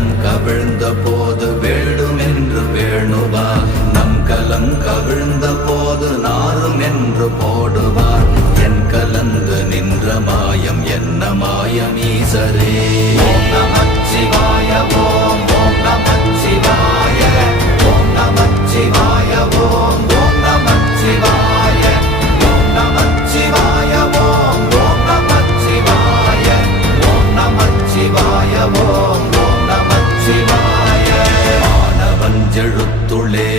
வெள்ளம் கவிழ்ந்த போது வேடுமென்று வேணுவார், நம் கலம் கவிழ்ந்த போது நாரும் என்று போடுவார். என் கலந்து நின்ற மாயம் என்ன மாயம் ஈசரே. ஓம் நமச்சிவாய ஓம் ஓம் நமச்சிவாய ஓம் நமச்சிவாய ஓம் ஓம் நமச்சிவாய ஓம் நமச்சிவாய ஓம் ஓம் நமச்சிவாய ஓம் நமச்சிவாய ஓம் ஓம் நமச்சிவாய. ஆனவஞ்செழுத்துளே